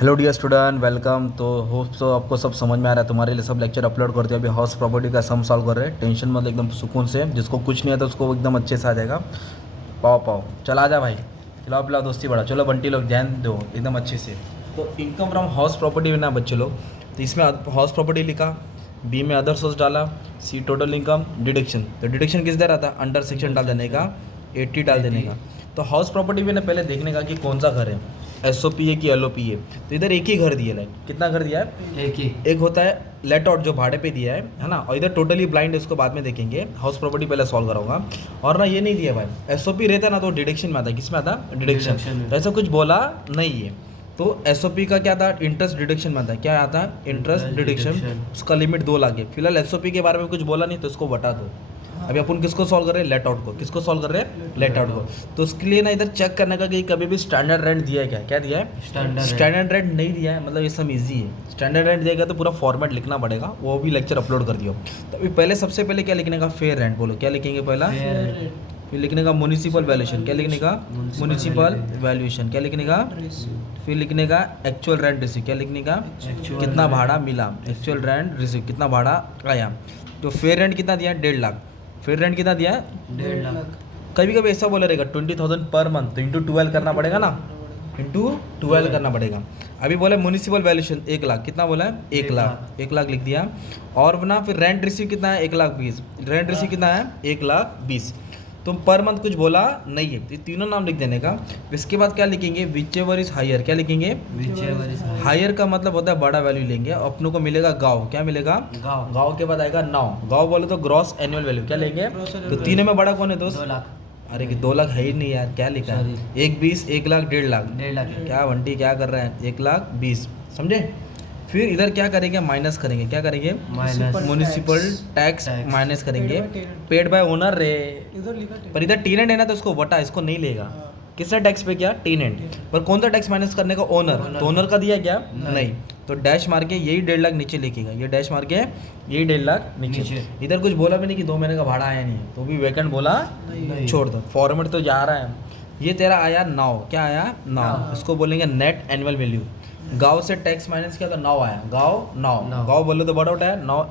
Hello dear student, welcome. तो hope so आपको सब समझ में आ रहा है। तुम्हारे लिए सब लेक्चर अपलोड करते हैं। अभी हाउस प्रॉपर्टी का सम सॉल्व कर रहे हैं। टेंशन मत, एकदम सुकून से। जिसको कुछ नहीं आता उसको एकदम अच्छे से आ जाएगा। पाओ पाओ, चला जा भाई, खिलाओ पिलाओ, दोस्ती बढ़ा। चलो बंटी लोग ध्यान दो एकदम अच्छे से। तो इनकम फ्रॉम हाउस प्रॉपर्टी ना बच्चे लोग, तो इसमें हाउस प्रॉपर्टी लिखा, बी में अदर सोर्स डाला, सी टोटल इनकम, डिडक्शन। तो डिडक्शन किस दे रहा था? अंडर सेक्शन डाल देने का, 80 डाल देने का। तो हाउस प्रॉपर्टी में ना पहले देखने का कि कौन सा घर है, SOP है कि LOP है। तो इधर एक ही घर दिया है। कितना घर दिया है? एक ही। एक होता है लेट आउट जो भाड़े पे दिया है ना। और इधर टोटली ब्लाइंड है, उसको बाद में देखेंगे। हाउस प्रॉपर्टी पहले सॉल्व कराऊंगा। और ना ये नहीं दिया भाई, SOP रहता ना तो डिडक्शन में आता। किस में आता? डिडक्शन। तो ऐसा कुछ बोला नहीं है। तो SOP का क्या था? इंटरेस्ट डिडक्शन में आता है। क्या आता है? Interest deduction. उसका लिमिट 2 लाख है। फिलहाल SOP के बारे में कुछ बोला नहीं तो इसको बता दो। अभी अपन किसको सॉल्व कर रहे हैं? लेट आउट को। किसको सॉल्व कर रहे हैं? लेट आउट को। तो उसके लिए ना इधर चेक करने का कि कभी भी स्टैंडर्ड रेंट दिया है क्या? क्या दिया है? स्टैंडर्ड रेंट नहीं दिया है, मतलब ये सब इजी है। स्टैंडर्ड रेंट दिएगा तो पूरा फॉर्मेट लिखना पड़ेगा, वो भी लेक्चर अपलोड कर दियो। तो अभी पहले सबसे पहले क्या लिखने का? Fair rent. बोलो क्या लिखेंगे पहला? फिर लिखने का म्युनिसिपल वैल्यूएशन। क्या लिखने का? Municipal valuation. क्या लिखने का? फिर लिखने का एक्चुअल रेंट रिसीव। क्या लिखने का? कितना भाड़ा मिला। एक्चुअल रेंट रिसीव, कितना भाड़ा आया। तो फेयर रेंट कितना दिया? 1.5 लाख। फिर रेंट कितना दिया? 1.5 लाख। कभी कभी ऐसा बोला रहेगा 20,000 पर मंथ, तो इंटू 12 करना पड़ेगा ना, इंटू 12 करना पड़ेगा। अभी बोला म्युनिसिपल वैल्यूएशन 1 लाख। कितना बोला है? 1 लाख। 1 लाख लिख दिया। और ना फिर रेंट रिसीव कितना है? 1,20,000। रेंट रिसीव कितना है? 1,20,000। तो पर मंथ कुछ बोला नहीं है, तो तीनों नाम लिख देने का। इसके बाद क्या लिखेंगे? Whichever is higher. क्या लिखेंगे? हायर का मतलब होता है बड़ा वैल्यू लेंगे। अपनों को मिलेगा गाँव। क्या मिलेगा? गाँव। गाँव के बाद आएगा नाव। गाँव बोले तो ग्रॉस एनुअल वैल्यू। क्या लेंगे? तो तीनों में बड़ा कौन है दोस्त? 2 लाख। अरे कि 2 लाख है ही नहीं यार, क्या लिखा है? 1,20,000, 1 लाख, 1.5 लाख। 1.5 लाख। क्या बंटी क्या कर रहा है? 1,20,000, समझे? फिर इधर क्या करेंगे? माइनस करेंगे। क्या करेंगे? म्युनिसिपल टैक्स माइनस करेंगे। पेड बाय ओनर रे, पर इधर टेनेंट है ना तो उसको वटा, इसको नहीं लेगा। किसने टैक्स पे किया? टेनेंट। पर कौन सा टैक्स माइनस करने का? ओनर। तो ओनर का दिया क्या? नहीं। तो डैश मार के यही 1.5 लाख नीचे लिखेगा। ये डैश मार के यही 1.5 लाख नीचे। इधर कुछ बोला भी नहीं कि 2 महीने का भाड़ा आया नहीं है, तो भी वैकेंट बोला नहीं। छोड़ दो, फॉर्मेट तो जा रहा है। ये तेरा आया 9। क्या आया? 9। इसको बोलेंगे नेट एनुअल वैल्यू। गाँव से टैक्स माइनस किया तो 9 आया। गाँव 9। गाँव बोले तो बड़ा उठाया 9,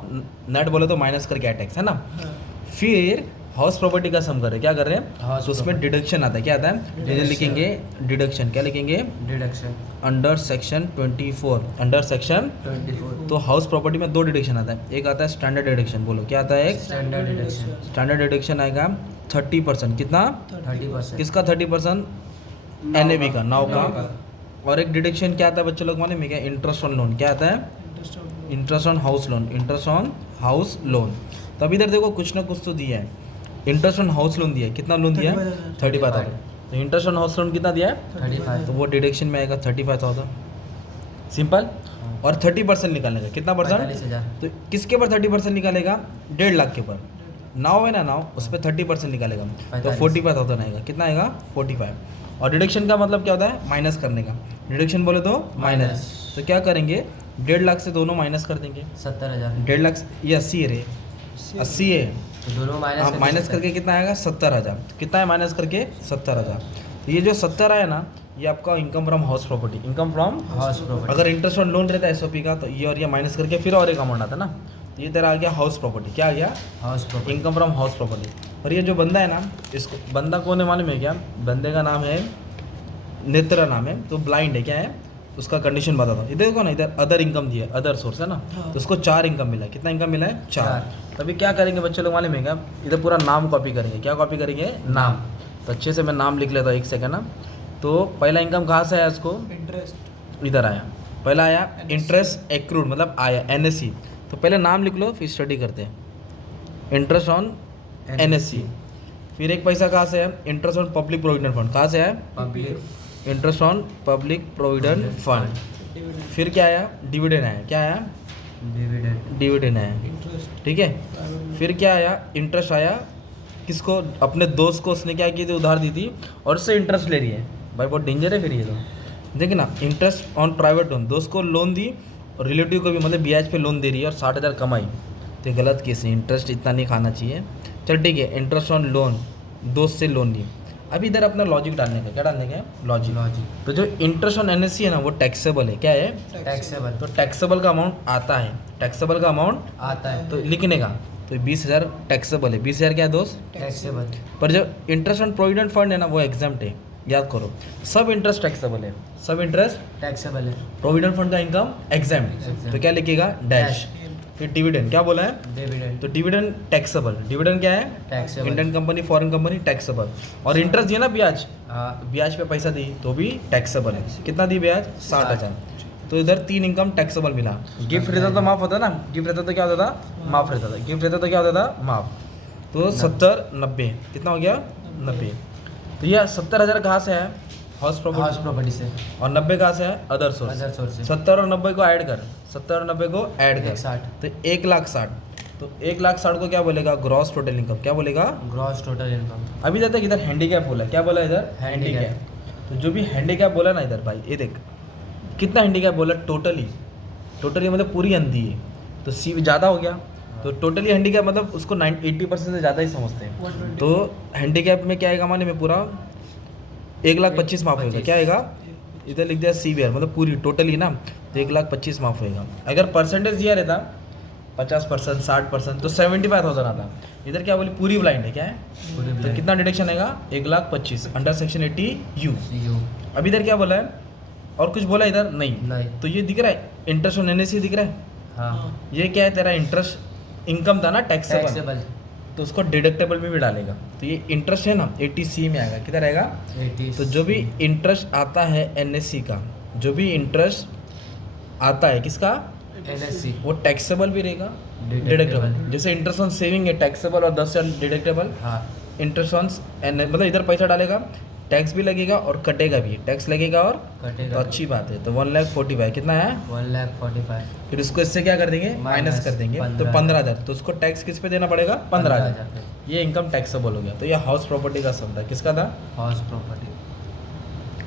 नेट बोले तो माइनस करके आया टैक्स, है ना। फिर हाउस प्रॉपर्टी का सम कर रहे हैं। क्या कर रहे हैं? तो उसमें डिडक्शन आता है। क्या आता है? ये लिखेंगे डिडक्शन। क्या लिखेंगे? Deduction. Under section 24। Under section 24। तो हाउस प्रॉपर्टी में 2 डिडक्शन आता है। एक आता है स्टैंडर्ड डिडक्शन। बोलो क्या आता है? एक स्टैंडर्ड डिडक्शन। स्टैंडर्ड डिडक्शन आएगा 30%। कितना? 30%। किसका 30%? NAV का, नाव का। और एक डिडक्शन क्या आता है बच्चों लोग मालूम है क्या? Interest on loan. क्या आता है? Interest on house loan. Interest on house loan. तो अभी इधर देखो कुछ ना कुछ तो दिया है। इंटरेस्ट ऑन हाउस लोन दिया है। कितना लोन दिया है? 35,000। तो इंटरेस्ट ऑन हाउस लोन कितना दिया है? 35। तो वो डिडक्शन में आएगा 35,000। सिंपल। और 30% निकालने का। कितना परसेंट? 45,000। तो किसके ऊपर 30% निकालेगा? 1.5 लाख के ऊपर। नाव है ना, नाव, उस पर 30% निकालेगा तो 45,000 आएगा। कितना आएगा? 45। और डिडक्शन का मतलब क्या होता है? माइनस करने का। डिडक्शन बोले तो माइनस। तो क्या करेंगे? 1.5 लाख से दोनों माइनस कर देंगे। 70,000। 1.5 लाख ये 80 है रे, 80 है। तो दोनों आप माइनस करके कितना आएगा? 70,000। कितना है माइनस करके? 70,000। तो ये जो 70 आया ना, ये आपका income from house property. Income from house property. अगर इंटरेस्ट ऑन लोन रहता है SOP का, तो ये और ये माइनस करके फिर और एक अमाउंट आता ना। तो ये तेरा आ गया हाउस प्रॉपर्टी। क्या आ गया? House property. Income from house property. और ये जो बंदा है ना, इसको बंदा कौन है मालूम है क्या? बंदे का नाम है नेत्रा नाम है, तो ब्लाइंड है। क्या है? उसका कंडीशन बता दो। इधर देखो ना, इधर अदर इनकम दिया है, अदर सोर्स है ना। तो उसको 4 इनकम मिला है। कितना इनकम मिला है? 4। तभी क्या करेंगे बच्चे लोग मालूम है क्या? इधर पूरा नाम कॉपी करेंगे। क्या कॉपी करेंगे? नाम। तो अच्छे से मैं नाम लिख लेता हूँ, एक सेकंड ना। तो पहला इनकम कहाँ से आया? इसको इंटरेस्ट इधर आया। पहला आया इंटरेस्ट एक्रूड, मतलब आया NSC। तो पहले नाम लिख लो, फिर स्टडी करते हैं। Interest on NSC। फिर एक पैसा कहाँ से है? Interest on public provident fund. कहाँ से है? Public. Interest on public provident fund. फिर क्या आया? डिविडेंड आया। क्या आया? डिविडेंड। डिविडेंड आया। ठीक है। फिर क्या आया? इंटरेस्ट आया। किसको? अपने दोस्त को उसने क्या की थी? उधार दी थी और उससे इंटरेस्ट ले रही है। भाई बहुत डेंजर है फिर ये तो। देखिए ना, इंटरेस्ट ऑन प्राइवेट लोन, दोस्त को लोन दी और रिलेटिव को भी मतलब ब्याज पे लोन दे रही है और 60,000 कमाई। तो ये गलत केस है, इंटरेस्ट इतना नहीं खाना चाहिए। चल ठीक है, इंटरेस्ट ऑन लोन, दोस्त से लोन ली। अभी इधर अपना लॉजिक डालने का, क्या डालने का है? लॉजिक। लॉजिक तो जो इंटरेस्ट ऑन एनएससी है ना वो टैक्सेबल है, क्या है? टैक्सेबल तो टैक्सेबल का अमाउंट आता है, टैक्सेबल का अमाउंट आता है तो लिखने का, तो 20,000 टैक्सेबल है। 20,000 क्या है दोस्त? टैक्सेबल पर जो इंटरेस्ट ऑन प्रोविडेंट फंड है ना वो एग्जाम्प्ट है, याद करो। सब इंटरेस्ट टैक्सेबल है, सब इंटरेस्ट टैक्सेबल है प्रोविडेंट फंड का इनकम एग्जाम्प्ट, Exempt। तो क्या लिखेगा? डैश। फिर डिविडेंड क्या बोला है? डिविडेंड तो डिविडेंड टैक्सेबल, डिविडेंड क्या है? Taxable Indian company foreign company taxable. और इंटरेस्ट दिया ना ब्याज, हाँ ब्याज पे पैसा दी तो भी टैक्सेबल है। कितना दी ब्याज? 60,000। तो इधर 3 इनकम टैक्सेबल मिला। गिफ्ट रहता तो माफ होता ना, गिफ्ट रहता तो क्या होता था? माफ रहता था। गिफ्ट रहता तो क्या होता था? माफ। तो 70 90 कितना हो गया? 90। तो यह 70,000 कहाँ से है? House house property. प्रॉपर्टी से और 90 कहाँ से है? Other source. अदर सोर्स से 70 और 90 को ऐड कर, 70 और 90 को ऐड कर 160 तो 1,60,000। तो 1,60,000 को क्या बोलेगा? Gross total income. क्या बोलेगा? ग्रॉस टोटल इनकम अभी तक इधर हैंडीकैप बोला, क्या बोला इधर? Handicap। हैंडीकैप। तो जो भी हैंडीकैप बोला ना इधर भाई, ये देख कितना हैंडीकैप बोला? टोटली, टोटली मतलब पूरी अंधी है, तो सी ज़्यादा हो गया। तो टोटली हैंडीकैप मतलब उसको 80% से ज़्यादा ही समझते हैं। तो हैंडीकैप में क्या आएगा माने में पूरा 1,25,000 माफ होगा। क्या आएगा? इधर लिख दिया सीवियर, मतलब पूरी टोटली ना, तो 1,25,000 माफ होएगा। अगर परसेंटेज दिया रहता 50%, 60% तो 75,000 आता। इधर क्या बोली? पूरी ब्लाइंड है, क्या है? पूरी तो blind। कितना डिडक्शन आएगा? 1,25,000 अंडर सेक्शन 80 यू। यू अभी इधर क्या बोला है? और कुछ बोला इधर? नहीं। नहीं तो ये दिख रहा है इंटरेस्ट ऑन एनएससी दिख रहा है। हाँ ये क्या है? तेरा इंटरेस्ट इनकम था ना टैक्सेबल, टैक्सेबल तो उसको डिडक्टेबल में भी डालेगा। तो ये इंटरेस्ट है ना 80C में आएगा। किधर आएगा? 80 तो जो भी इंटरेस्ट आता है एनएससी का, जो भी इंटरेस्ट आता है किसका? एनएससी वो टैक्सेबल भी रहेगा, Deductible। डिडक्टेबल। जैसे इंटरेस्ट ऑन सेविंग है टैक्सेबल और 10,000 डिडक्टेबल। हाँ इंटरेस्ट ऑन मतलब इधर पैसा डालेगा, टैक्स भी लगेगा और कटेगा भी, टैक्स लगेगा और तो कटेगा अच्छी बात है। तो 1,45,000 कितना है? 1,45,000 फिर उसको इससे क्या कर देंगे? माइनस कर देंगे, तो 15,000। तो उसको टैक्स किस पे देना पड़ेगा? 15,000। ये इनकम टैक्सेबल हो गया। तो ये हाउस प्रॉपर्टी का शब्द है, किसका था? हाउस प्रॉपर्टी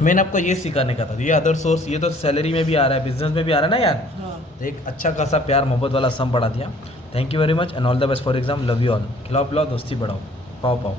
मैंने आपको ये सिखाने का था। ये अदर सोर्स, ये तो सैलरी में भी आ रहा है, बिजनेस में भी आ रहा है ना यार। तो एक अच्छा खासा प्यार मोहब्बत वाला सम पढ़ा दिया। Thank you very much and all the best for exam. Love you all. खिलाओ पिलाओ, दोस्ती बढ़ाओ, पाओ पाओ।